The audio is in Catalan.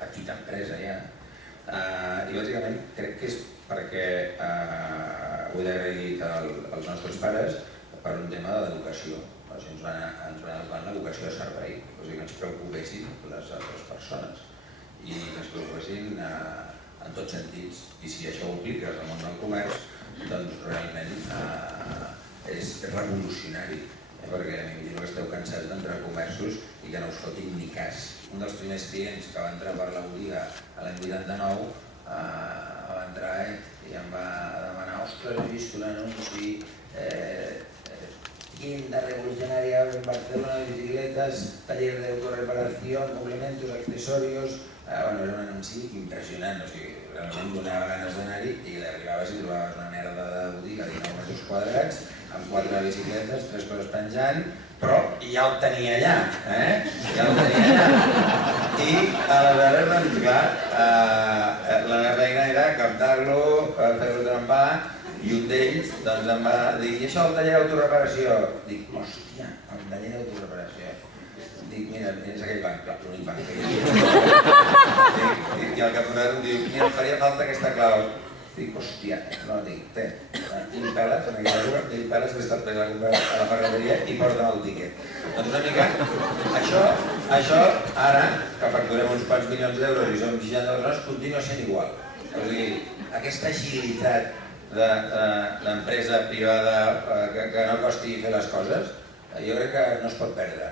petita empresa ja. I bàsicament crec que és perquè vull agrair als nostres pares per un tema d'educació. Ens van educar en l'educació de servei, o sigui que ens preocupessin les altres persones i que ens preocupessin en tots sentits. I si això ho apliques al món del comerç, doncs realment és revolucionari, perquè m'imagino que esteu cansats d'entrar a comerços i que no us fotin ni cas. Un dels primers clients que va entrar per la botiga l'any 89 va entrar i em va demanar: ostres, he vist un anunci tienda revolucionaria en Barcelona de bicicletas, taller de autorreparación, complementos, accesorios. Bueno, era un anunci impressionant, o sigui, realment donava ganes d'anar-hi i arribaves i trobaves una merda de botiga de 19 metres quadrats, amb 4 bicicletes, 3 coses penjant, però ja el tenia allà, ja el tenia allà. I aleshores, doncs clar, la meva feina era captar-lo, fer-lo trempar, i un d'ells em va dir: i això, el taller d'autorreparació? Dic: hòstia, el taller d'autorreparació. Dic: mira, és aquell banc, l'únic banc que hi ha. I el caporal em diu: mira, em faria falta aquesta clau. Dic: hòstia, no, dic, té, impeles, en aquella època, impeles que estàs pres a comprar a la ferreteria i porten el tíquet. Doncs una mica, això ara, que facturem uns quants milions d'euros i som 60 persones, continua sent igual. O sigui, aquesta agilitat d'empresa privada que no costi fer les coses, jo crec que no es pot perdre.